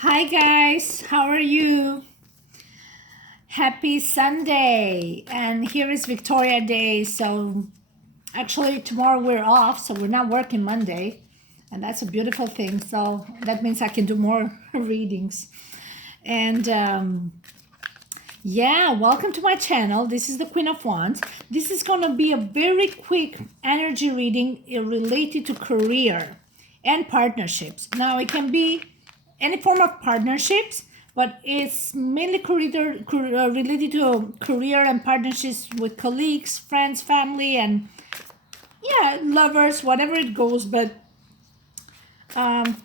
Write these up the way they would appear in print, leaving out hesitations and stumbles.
Hi guys, how are you? Happy Sunday. And here is Victoria Day. So actually tomorrow we're off, so we're not working Monday. And that's a beautiful thing. So that means I can do more readings. And yeah, welcome to my channel. This is the Queen of Wands. This is going to be a very quick energy reading related to career and partnerships. Now, it can be any form of partnerships, but it's mainly related to career and partnerships with colleagues, friends, family, and yeah, lovers, whatever it goes. But um,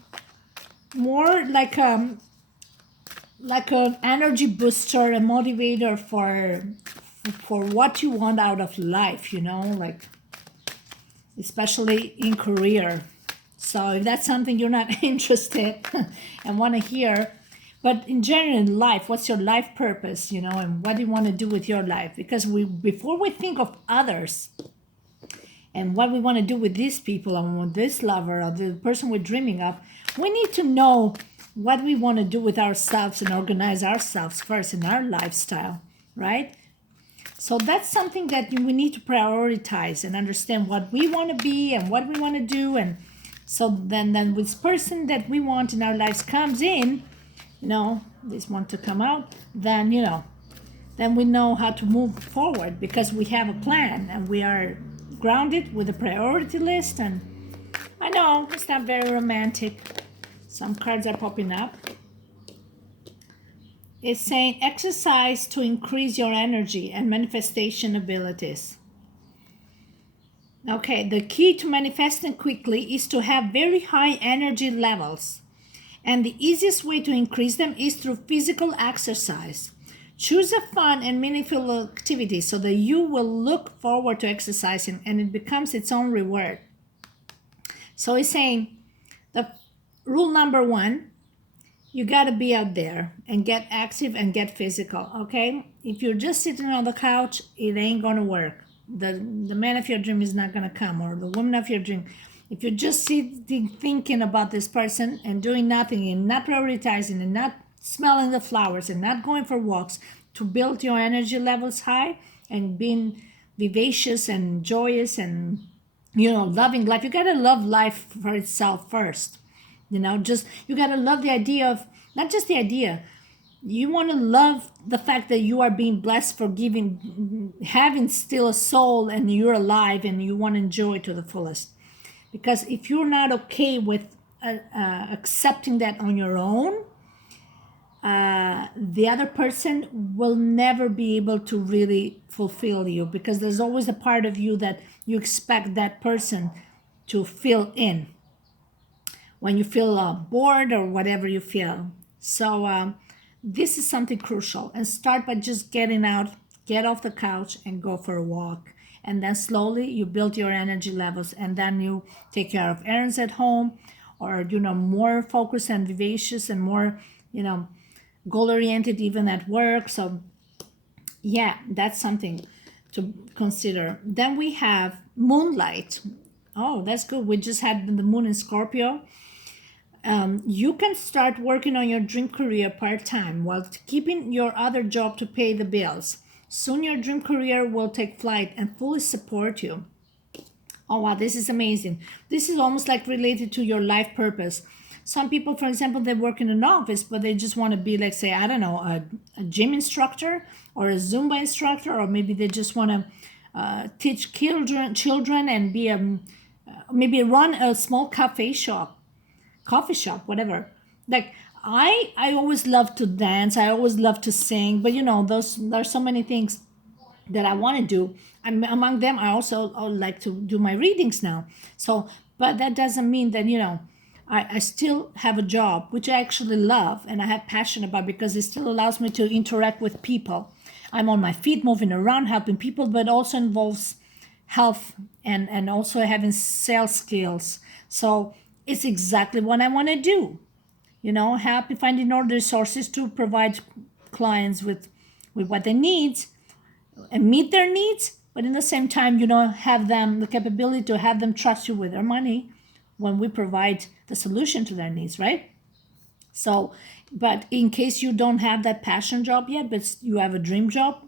more like an energy booster, a motivator for what you want out of life, like especially in career. So if that's something you're not interested and want to hear, but in general in life, what's your life purpose, and what do you want to do with your life? Because before we think of others and what we want to do with these people and with this lover or the person we're dreaming of, we need to know what we want to do with ourselves and organize ourselves first in our lifestyle, right? So that's something that we need to prioritize and understand what we want to be and what we want to do. And so then this person that we want in our lives comes in, this want to come out, then we know how to move forward because we have a plan and we are grounded with a priority list. And I know it's not very romantic. Some cards are popping up. It's saying exercise to increase your energy and manifestation abilities. Okay, the key to manifesting quickly is to have very high energy levels. And the easiest way to increase them is through physical exercise. Choose a fun and meaningful activity so that you will look forward to exercising and it becomes its own reward. So it's saying the rule number one, you got to be out there and get active and get physical, okay? If you're just sitting on the couch, it ain't going to work. The man of your dream is not going to come, or the woman of your dream. If you're just sitting thinking about this person and doing nothing and not prioritizing and not smelling the flowers and not going for walks to build your energy levels high and being vivacious and joyous and loving life, you got to love life for itself first. Just you got to love the idea of, not just the idea, you want to love the fact that you are being blessed for having still a soul and you're alive and you want to enjoy to the fullest. Because if you're not okay with accepting that on your own, the other person will never be able to really fulfill you, because there's always a part of you that you expect that person to fill in when you feel bored or whatever you feel. So this is something crucial. And start by just getting out, get off the couch and go for a walk. And then slowly you build your energy levels, and then you take care of errands at home, or more focused and vivacious and more goal oriented even at work. So yeah, that's something to consider. Then we have moonlight. Oh, that's good. We just had the moon in Scorpio. You can start working on your dream career part-time while keeping your other job to pay the bills. Soon your dream career will take flight and fully support you. Oh wow, this is amazing. This is almost like related to your life purpose. Some people, for example, they work in an office, but they just want to be, like, say, I don't know, a gym instructor or a Zumba instructor, or maybe they just want to teach children and be maybe run a small coffee shop, whatever. Like I always love to dance. I always love to sing, but those there's so many things that I want to do. Among them, I also like to do my readings now. So, but that doesn't mean that I still have a job which I actually love and I have passion about, because it still allows me to interact with people. I'm on my feet, moving around, helping people, but also involves health and also having sales skills. So it's exactly what I want to do. Help finding all the resources to provide clients with what they need and meet their needs, but in the same time, have them the capability to have them trust you with their money when we provide the solution to their needs, right? So, but in case you don't have that passion job yet, but you have a dream job,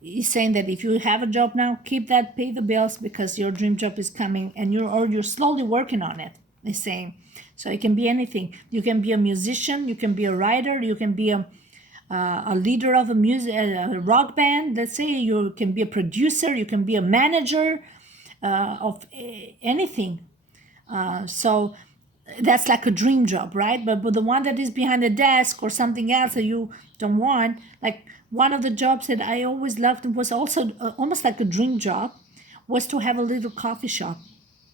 he's saying that if you have a job now, keep that, pay the bills, because your dream job is coming, and you're slowly working on it. He's saying, so it can be anything. You can be a musician, you can be a writer, you can be a leader of a rock band. Let's say you can be a producer, you can be a manager of anything. So that's like a dream job, right? But the one that is behind the desk or something else that you don't want, like one of the jobs that I always loved and was also almost like a dream job, was to have a little coffee shop.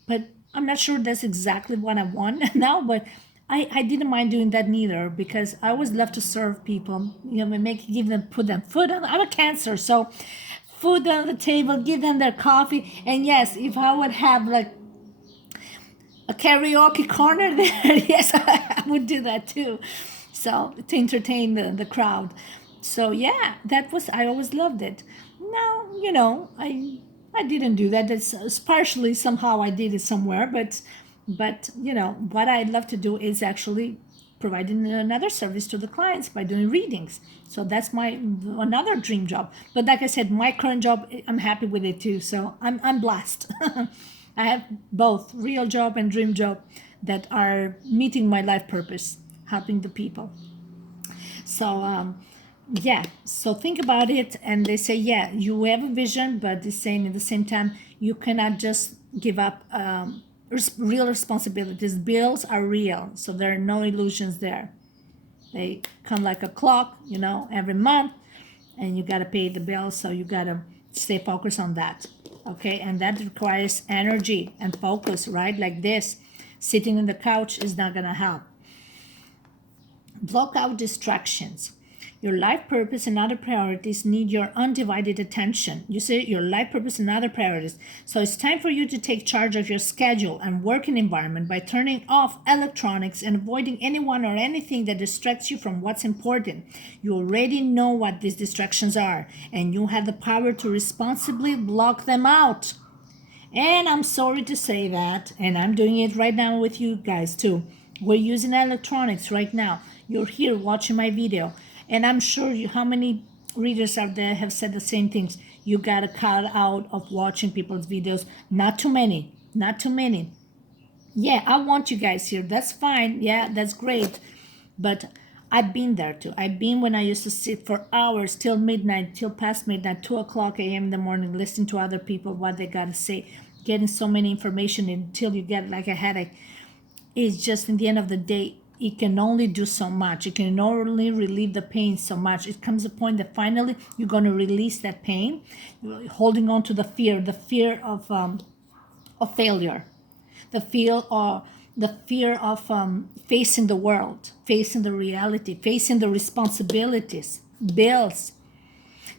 But I'm not sure that's exactly what I want now, but I didn't mind doing that neither, because I always love to serve people, give them, put them food on. I'm a Cancer, so food on the table, give them their coffee. And yes, if I would have like a karaoke corner there, yes, I would do that too. So to entertain the crowd. So yeah, that was, I always loved it. Now, I didn't do that. It's partially somehow I did it somewhere, but what I love to do is actually providing another service to the clients by doing readings. So that's my another dream job. But like I said, my current job, I'm happy with it too. So I'm blessed. I have both real job and dream job that are meeting my life purpose, helping the people. So yeah, so think about it. And they say, yeah, you have a vision, but they're saying at the same time, you cannot just give up real responsibilities. Bills are real, so there are no illusions there. They come like a clock, every month, and you got to pay the bills, so you got to stay focused on that. Okay, and that requires energy and focus, right? Like this, sitting on the couch is not going to help. Block out distractions. Your life purpose and other priorities need your undivided attention. You see, your life purpose and other priorities. So it's time for you to take charge of your schedule and working environment by turning off electronics and avoiding anyone or anything that distracts you from what's important. You already know what these distractions are, and you have the power to responsibly block them out. And I'm sorry to say that, and I'm doing it right now with you guys too. We're using electronics right now. You're here watching my video, and I'm sure how many readers out there have said the same things. You gotta cut out of watching people's videos. Not too many. Not too many. Yeah, I want you guys here. That's fine. Yeah, that's great. But I've been there too. I've been when I used to sit for hours till midnight, till past midnight, 2 o'clock a.m. in the morning, listening to other people, what they gotta say, getting so many information until you get like a headache. It's just in the end of the day, it can only do so much. It can only relieve the pain so much. It comes a point that finally you're going to release that pain, holding on to the fear of failure, the fear of facing the world, facing the reality, facing the responsibilities, bills,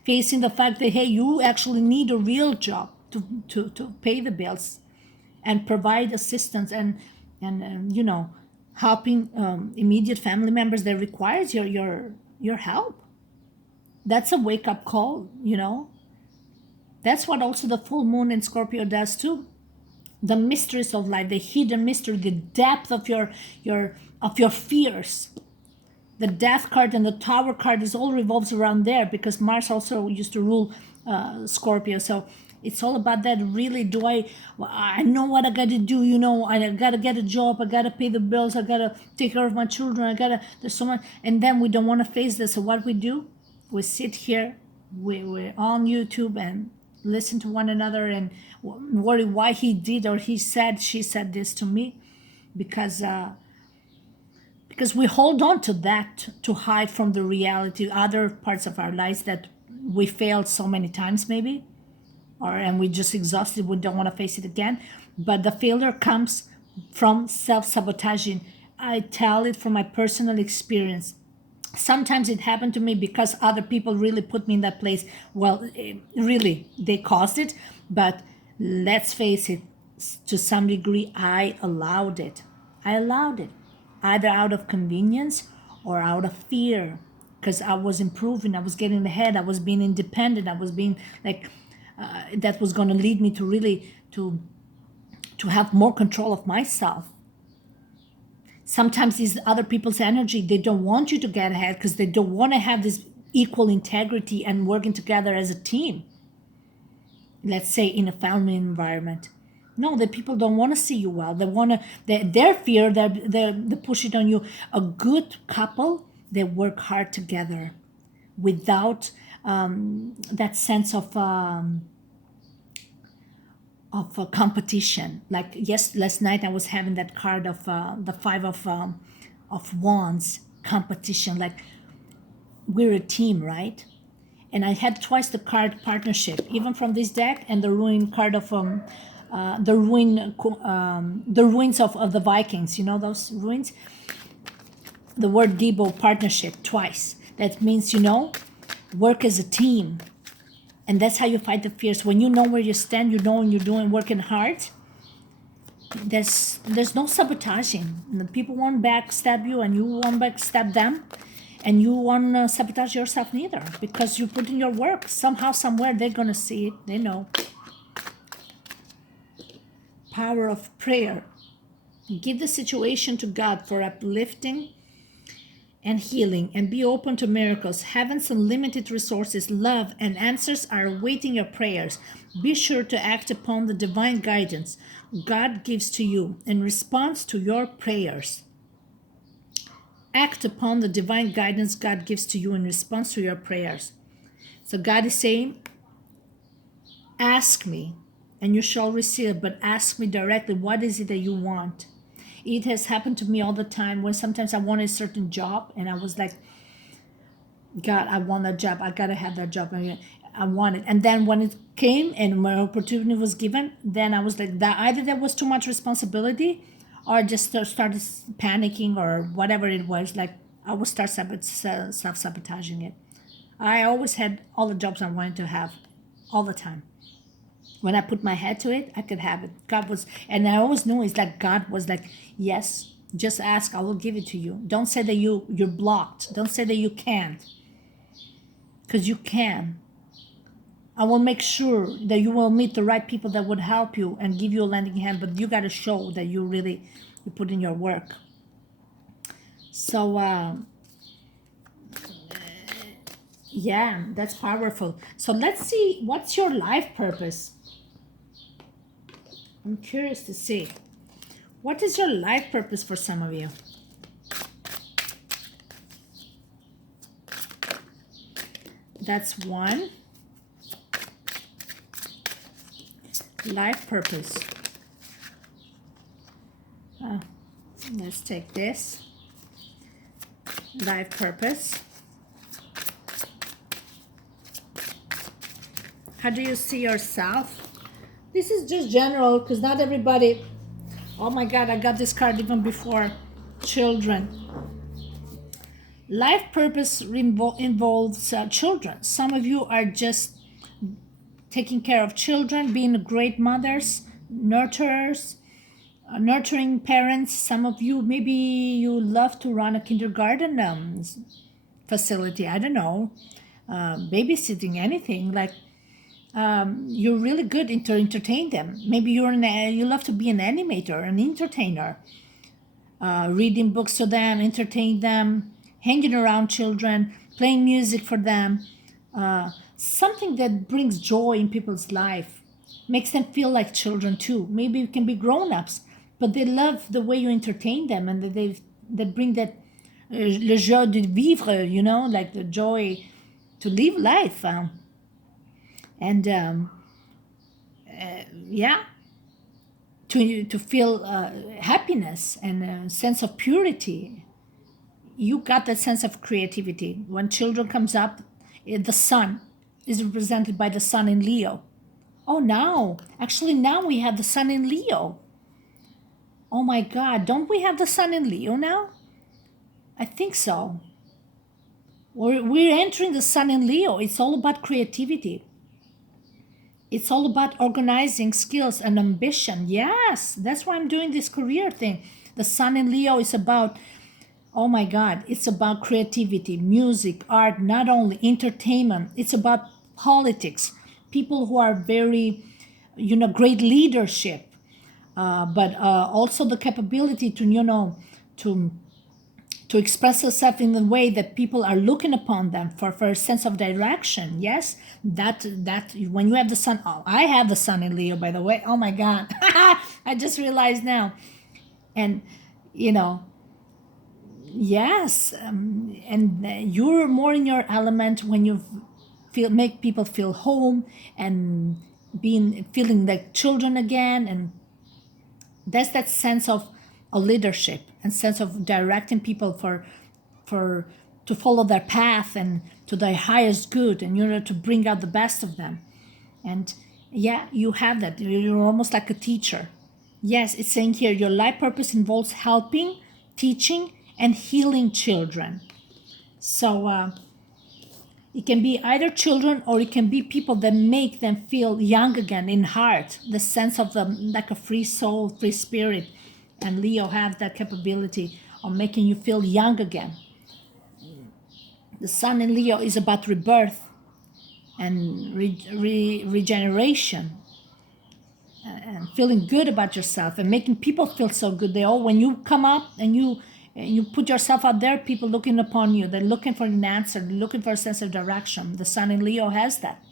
facing the fact that hey, you actually need a real job to pay the bills and provide assistance and helping immediate family members that requires your help. That's a wake up call. That's what also the full moon in Scorpio does too. The mysteries of life, the hidden mystery, the depth of your fears. The death card and the tower card is all revolves around there, because Mars also used to rule Scorpio. So it's all about that. Really, I know what I got to do. I got to get a job. I got to pay the bills. I got to take care of my children. There's so much. And then we don't want to face this. So what we do, we sit here, we're on YouTube and listen to one another and worry why he did or she said this to me, because we hold on to that to hide from the reality, other parts of our lives that we failed so many times maybe, and we just exhausted, we don't want to face it again. But the failure comes from self-sabotaging. I tell it from my personal experience. Sometimes it happened to me because other people really put me in that place. Well, really, they caused it. But let's face it, to some degree, I allowed it. Either out of convenience or out of fear, because I was improving, I was getting ahead, I was being independent, I was being like, that was going to lead me to really to have more control of myself. Sometimes these other people's energy, they don't want you to get ahead because they don't want to have this equal integrity and working together as a team. Let's say in a family environment. No, the people don't want to see you well. They want to, their fear, they push it on you. A good couple, they work hard together without that sense of a competition. Like, yes, last night I was having that card of the five of wands, competition. Like, we're a team, right? And I had twice the card partnership, even from this deck, and the ruin card of the ruins of the Vikings. You know those ruins. The word Debo, partnership, twice. That means, work as a team. And that's how you fight the fears. When you know where you stand, you know when you're doing, working hard, there's no sabotaging. The people won't backstab you, and you won't backstab them, and you won't sabotage yourself neither, because you put in your work. Somehow, somewhere, they're gonna see it. They know. Power of prayer. Give the situation to God for uplifting and healing, and be open to miracles. Heaven's unlimited resources, love, and answers are awaiting your prayers. Be sure to act upon the divine guidance God gives to you in response to your prayers. Act upon the divine guidance God gives to you in response to your prayers. So God is saying, ask me and you shall receive, but ask me directly, what is it that you want? It has happened to me all the time when sometimes I want a certain job and I was like, God, I want that job. I got to have that job. I want it. And then when it came and my opportunity was given, then I was like, that either there was too much responsibility or just started panicking or whatever it was. Like, I would start self-sabotaging it. I always had all the jobs I wanted to have all the time. When I put my head to it, I could have it. God was, and I always knew it's like God was like, yes, just ask, I will give it to you. Don't say that you're blocked. Don't say that you can't. Because you can. I will make sure that you will meet the right people that would help you and give you a lending hand, but you got to show that you put in your work. So, yeah, that's powerful. So let's see, what's your life purpose? I'm curious to see. What is your life purpose for some of you? That's one. Life purpose. Let's take this. Life purpose. How do you see yourself? This is just general because not everybody. Oh my God, I got this card even before children. Life purpose involves children. Some of you are just taking care of children, being great mothers, nurturers, nurturing parents. Some of you, maybe you love to run a kindergarten facility. I don't know, babysitting, anything like. You're really good to entertain them. Maybe you love to be an animator, an entertainer, reading books to them, entertain them, hanging around children, playing music for them, something that brings joy in people's life, makes them feel like children too. Maybe it can be grown-ups, but they love the way you entertain them, and that bring that le joie de vivre, like the joy to live life. And to feel happiness and a sense of purity. You got that sense of creativity. When children comes up, the sun is represented by the sun in Leo. Oh, now we have the sun in Leo. Oh my God, don't we have the sun in Leo now? I think so. We're entering the sun in Leo. It's all about creativity. It's all about organizing skills and ambition. Yes, that's why I'm doing this career thing. The sun in Leo is about, oh my God, it's about creativity, music, art, not only entertainment. It's about politics, people who are very, great leadership, but also the capability to, to to express yourself in a way that people are looking upon them for a sense of direction. Yes, that when you have the sun, oh, I have the sun in Leo, by the way. Oh my God, I just realized now. And you know, yes, and you're more in your element when you make people feel home and feeling like children again, and that's that sense of a leadership and sense of directing people for to follow their path and to their highest good, and to bring out the best of them. And yeah, you have that. You're almost like a teacher. Yes, it's saying here your life purpose involves helping, teaching, and healing children. So it can be either children, or it can be people that make them feel young again in heart, the sense of them like a free soul, free spirit. And Leo has that capability of making you feel young again. The sun in Leo is about rebirth and regeneration, and feeling good about yourself and making people feel so good. When you come up and you put yourself out there, people looking upon you, they're looking for an answer, they're looking for a sense of direction. The sun in Leo has that.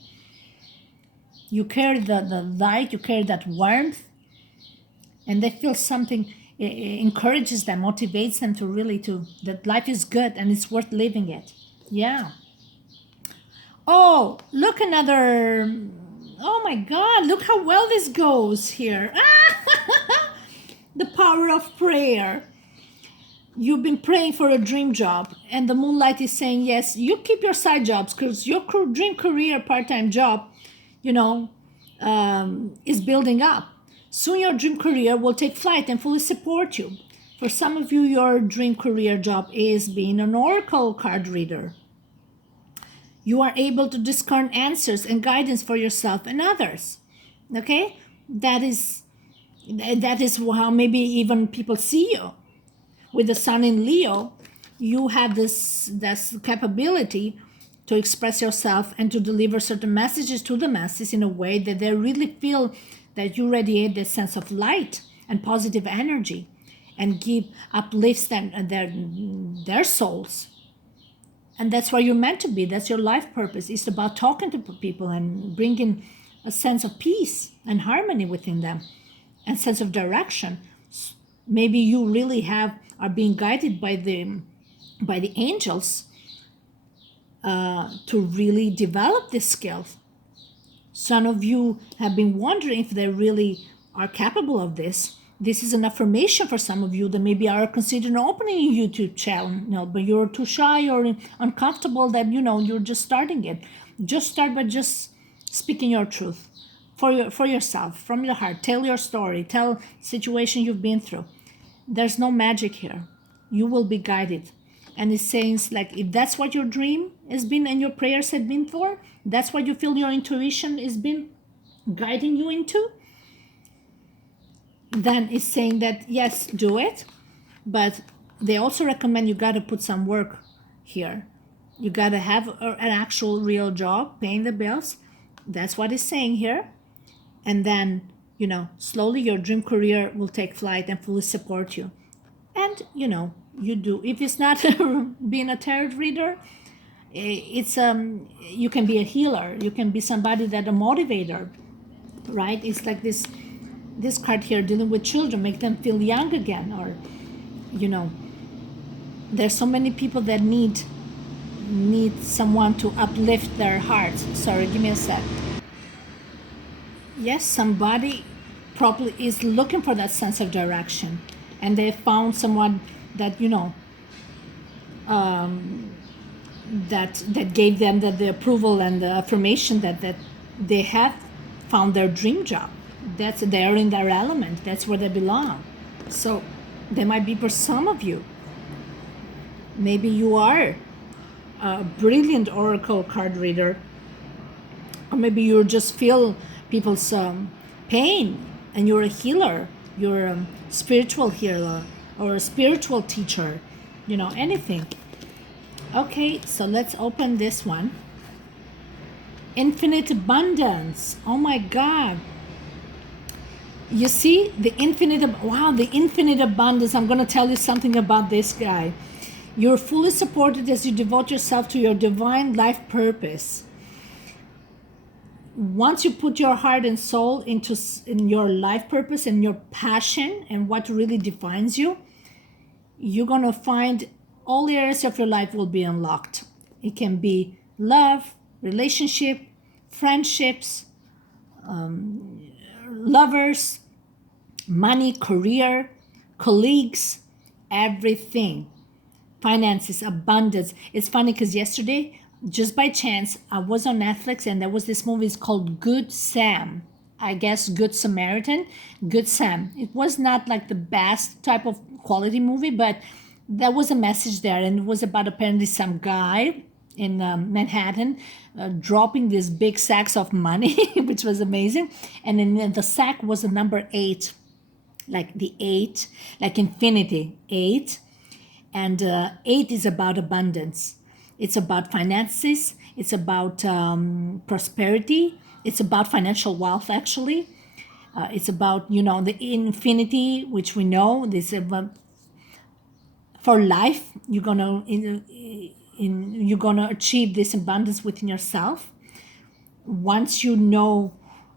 You carry the light, you carry that warmth, and they feel something. It encourages them, motivates them to really that life is good and it's worth living it. Yeah. Oh, look, another. Oh my God, look how well this goes here. The power of prayer. You've been praying for a dream job, and the moonlight is saying, yes, you keep your side jobs, because your dream career part-time job, is building up. Soon your dream career will take flight and fully support you. For some of you, your dream career job is being an oracle card reader. You are able to discern answers and guidance for yourself and others. Okay? That is how maybe even people see you. With the sun in Leo, you have this capability to express yourself and to deliver certain messages to the masses in a way that they really feel that you radiate this sense of light and positive energy, and uplifts them and their souls. And that's where you're meant to be. That's your life purpose. It's about talking to people and bringing a sense of peace and harmony within them, and sense of direction. Maybe you really are being guided by the angels to really develop this skill. Some of you have been wondering if they really are capable of this. This is an affirmation for some of you that maybe are considering opening a YouTube channel, but you're too shy or uncomfortable that you're just starting it. Just start by just speaking your truth for yourself, from your heart. Tell your story. Tell situation you've been through. There's no magic here. You will be guided. And it says, like, if that's what your dream has been and your prayers have been for, that's what you feel your intuition has been guiding you into, then it's saying that, yes, do it. But they also recommend you got to put some work here. You got to have an actual real job, paying the bills. That's what it's saying here. And then, slowly your dream career will take flight and fully support you. And, you do. If it's not being a tarot reader, it's you can be a healer. You can be somebody that a motivator, right? It's like this card here, dealing with children, make them feel young again. Or, there's so many people that need someone to uplift their hearts. Sorry, give me a sec. Yes, somebody probably is looking for that sense of direction, and they found someone that that gave them the approval and the affirmation that they have found their dream job. They're in their element. That's where they belong. So they might be for some of you. Maybe you are a brilliant oracle card reader, or maybe you just feel people's pain, and you're a healer. You're a spiritual healer or a spiritual teacher. Anything. Okay, so let's open this one. Infinite abundance. Oh my God. You see the wow, the infinite abundance. I'm going to tell you something about this guy. You're fully supported as you devote yourself to your divine life purpose. Once you put your heart and soul in your life purpose and your passion and what really defines you, you're going to find all areas of your life will be unlocked. It can be love, relationship, friendships, lovers, money, career, colleagues, everything. Finances, abundance. It's funny because yesterday, just by chance, I was on Netflix and there was this movie. It's called Good Sam. I guess Good Samaritan, Good Sam. It was not like the best type of quality movie, but there was a message there, and it was about apparently some guy in Manhattan dropping these big sacks of money, which was amazing. And then the sack was a number 8, like the 8, like infinity, 8. And 8 is about abundance. It's about finances. It's about prosperity. It's about financial wealth, actually. It's about, the infinity, which we know. This about for life. You're gonna achieve this abundance within yourself. Once you know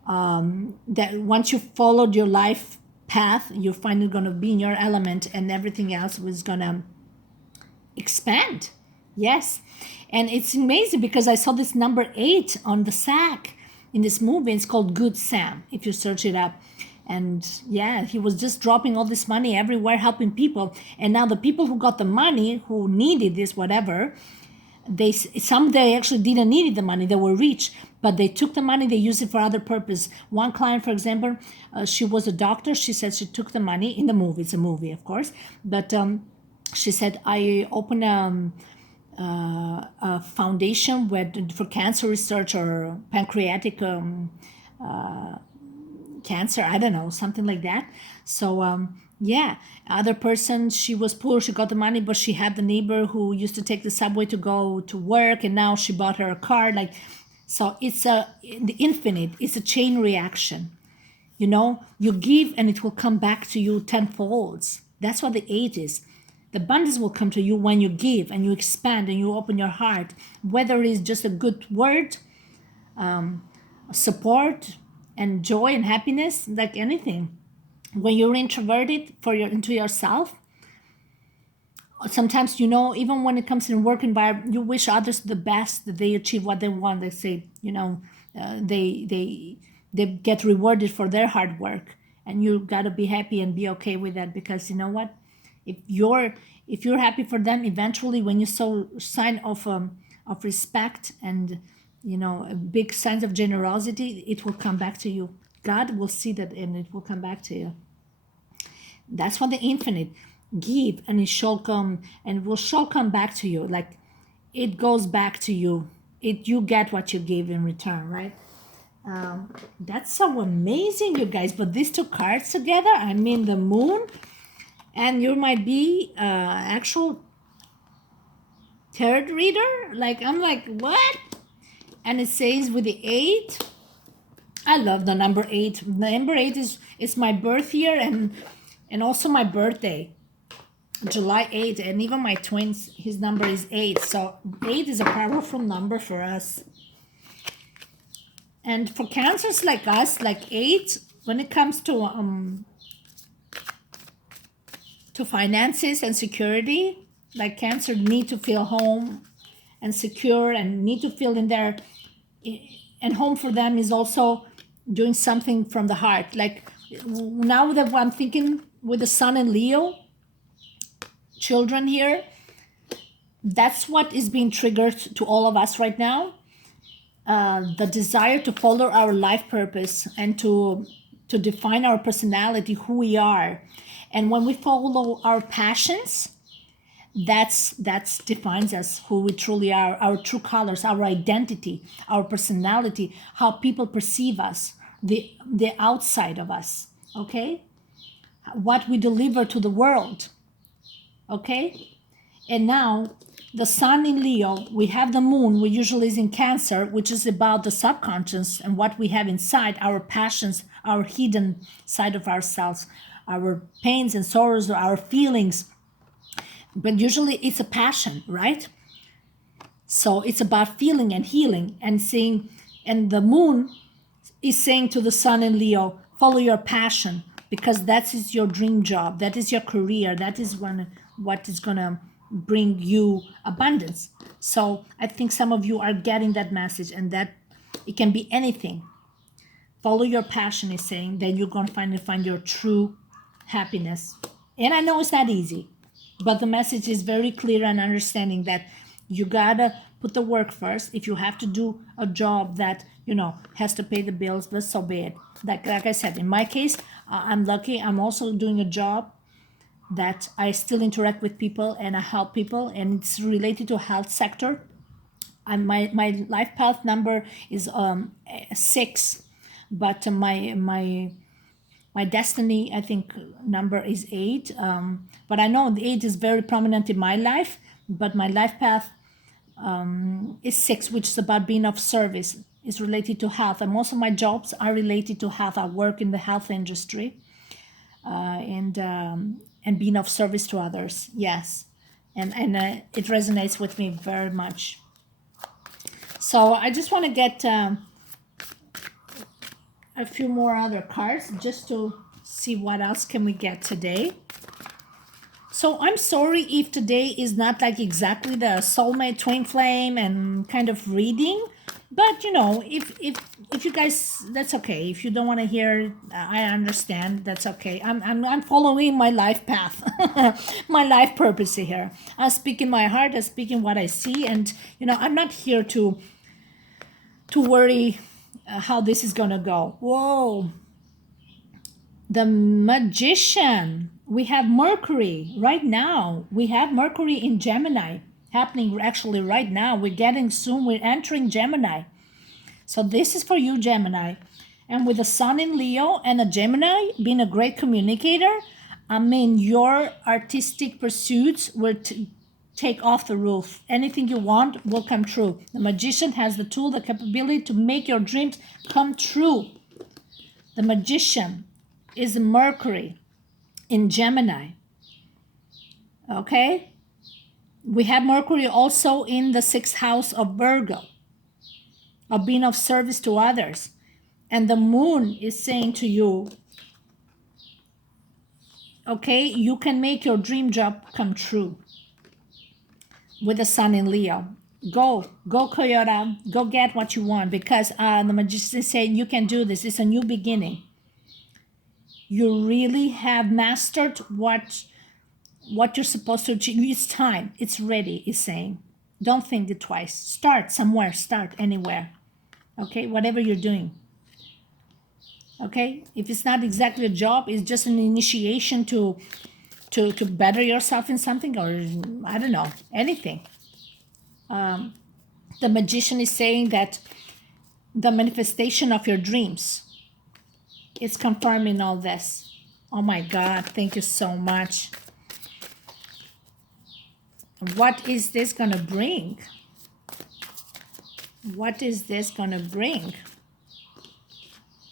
that once you followed your life path, you're finally gonna be in your element, and everything else was gonna expand. Yes. And it's amazing because I saw this number 8 on the sack in this movie. It's called Good Sam, if you search it up. And yeah, he was just dropping all this money everywhere, helping people. And now the people who got the money, who needed this, whatever, they actually didn't need the money. They were rich, but they took the money, they used it for other purpose. One client, for example, she was a doctor. She said she took the money in the movie. It's a movie, of course, but she said, I opened a foundation for cancer research or pancreatic cancer. I don't know, something like that. So yeah, other person, she was poor, she got the money, but she had the neighbor who used to take the subway to go to work, and now she bought her a car. Like, so it's the infinite. It's a chain reaction. You give and it will come back to you tenfold. That's what the 8 is. The abundance will come to you when you give and you expand and you open your heart, whether it's just a good word, support, and joy and happiness, like anything. When you're introverted into yourself, sometimes, even when it comes in work environment, you wish others the best, that they achieve what they want. They say, they get rewarded for their hard work, and you got to be happy and be okay with that, because you know what, if you're happy for them, eventually when you show sign of respect and big signs of generosity, it will come back to you. God will see that and it will come back to you. That's what the infinite. Give and it shall come, and shall come back to you. Like, it goes back to you. You get what you give in return, right? That's so amazing, you guys. But these 2 cards together, I mean the moon, and you might be actual tarot reader. Like, I'm like, what? And it says with the 8, I love the number 8. The number 8 is my birth year and also my birthday, July 8th, and even my twins, his number is 8. So 8 is a powerful number for us. And for Cancers like us, like 8, when it comes to finances and security, like Cancer need to feel home and secure and need to feel in there. And home for them is also doing something from the heart. Like, now that I'm thinking with the Sun and Leo children here, that's what is being triggered to all of us right now. The desire to follow our life purpose and to define our personality, who we are. And when we follow our passions, that's defines us, who we truly are, our true colors, our identity, our personality, how people perceive us, the outside of us, okay? What we deliver to the world, okay? And now the sun in Leo, we have the moon, which usually is in Cancer, which is about the subconscious and what we have inside, our passions, our hidden side of ourselves, our pains and sorrows, our feelings. But usually it's a passion, right? So it's about feeling and healing and seeing, and the moon is saying to the sun in Leo, follow your passion, because that is your dream job, that is your career, that is what is gonna bring you abundance. So I think some of you are getting that message, and that it can be anything. Follow your passion is saying, then you're gonna find your true happiness. And I know it's not easy, but the message is very clear and understanding that you gotta put the work first. If you have to do a job that has to pay the bills, but so be it. Like I said, in my case, I'm lucky. I'm also doing a job that I still interact with people and I help people, and it's related to health sector. And my life path number is 6, but my destiny, I think, number is 8. But I know the 8 is very prominent in my life, but my life path is 6, which is about being of service. It's related to health, and most of my jobs are related to health. I work in the health industry, and being of service to others. Yes, and it resonates with me very much. So I just want to get a few more other cards just to see what else can we get today. So I'm sorry if today is not like exactly the soulmate twin flame and kind of reading, but if you guys, that's okay. If you don't want to hear, I understand. That's okay. I'm following my life path, my life purpose here. I speak in my heart. I speak in what I see, and I'm not here to worry how this is gonna go. Whoa. The Magician. We have Mercury right now. We have Mercury in Gemini happening actually right now. We're entering Gemini. So this is for you, Gemini. And with the sun in Leo and a Gemini being a great communicator, I mean, your artistic pursuits will take off the roof. Anything you want will come true. The Magician has the tool, the capability to make your dreams come true. The Magician is Mercury in Gemini. Okay? We have Mercury also in the 6th house of Virgo, of being of service to others. And the moon is saying to you, okay, you can make your dream job come true. With the sun in Leo. Go Coyote, go get what you want, because the Magician is saying you can do this. It's a new beginning. You really have mastered what you're supposed to achieve. It's time. It's ready, it's saying. Don't think it twice. Start somewhere. Start anywhere. Okay? Whatever you're doing. Okay? If it's not exactly a job, it's just an initiation to better yourself in something, or I don't know, anything. The Magician is saying that the manifestation of your dreams, it's confirming all this. Oh my God, thank you so much. What is this going to bring? What is this going to bring?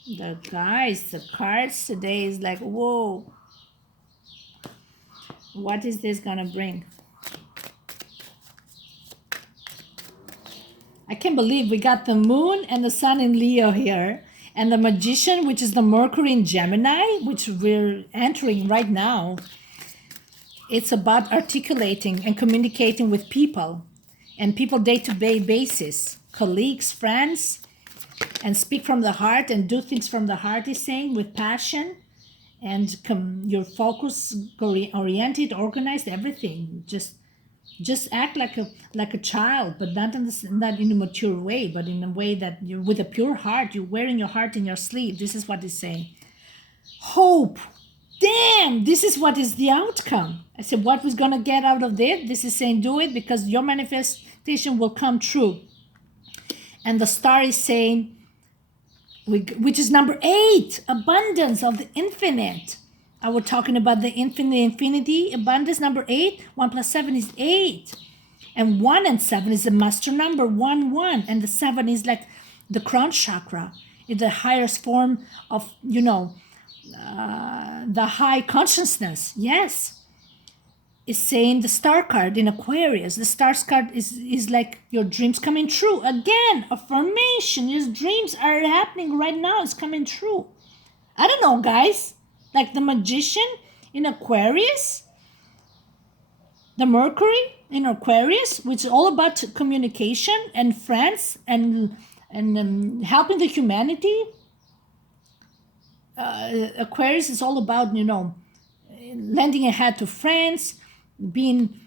The cards today is like, whoa. What is this going to bring? I can't believe we got the moon and the sun in Leo here. And the Magician, which is the Mercury in Gemini, which we're entering right now. It's about articulating and communicating with people. And people day-to-day basis. Colleagues, friends. And speak from the heart and do things from the heart, he's saying, with passion. And your focus, oriented, organized, everything. Just act like a child, but not in a mature way, but in a way that you're with a pure heart. You're wearing your heart in your sleeve. This is what he's saying. Hope. Damn, this is what is the outcome. I said, what was going to get out of it? This is saying, do it, because your manifestation will come true. And the star is saying, which is number 8, abundance of the infinite. I was talking about the infinity, abundance, number 8. 1 + 7 is 8. And 1 and 7 is the master number, 1, 1. And the 7 is like the crown chakra, in the highest form of, the high consciousness. Yes. Is saying the star card in Aquarius. The stars card is like your dreams coming true. Again, affirmation. Your dreams are happening right now. It's coming true. I don't know, guys. Like the magician in Aquarius. The Mercury in Aquarius, which is all about communication and friends and helping the humanity. Aquarius is all about, lending a hand to friends, being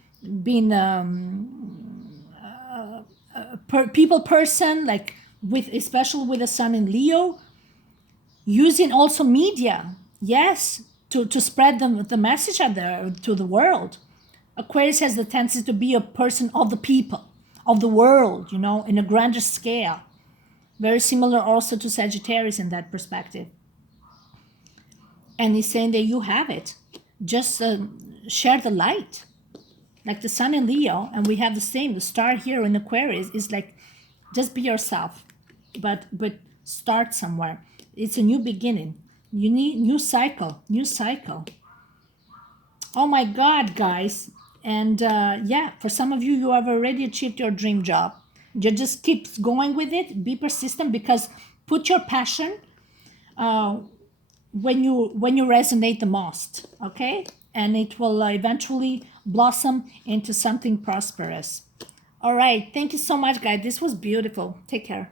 people person, like especially with the sun in Leo, using also media, yes, to spread the message out there to the world. Aquarius has the tendency to be a person of the people, of the world, in a grander scale. Very similar also to Sagittarius in that perspective. And he's saying that you have it. Just share the light. Like the sun in Leo, and we have the same. The star here in Aquarius is like, just be yourself. But start somewhere. It's a new beginning. You need new cycle. Oh my God, guys. And for some of you, you have already achieved your dream job. You just keep going with it. Be persistent, because put your passion when you resonate the most, okay? And it will eventually blossom into something prosperous. All right. Thank you so much, guys. This was beautiful. Take care.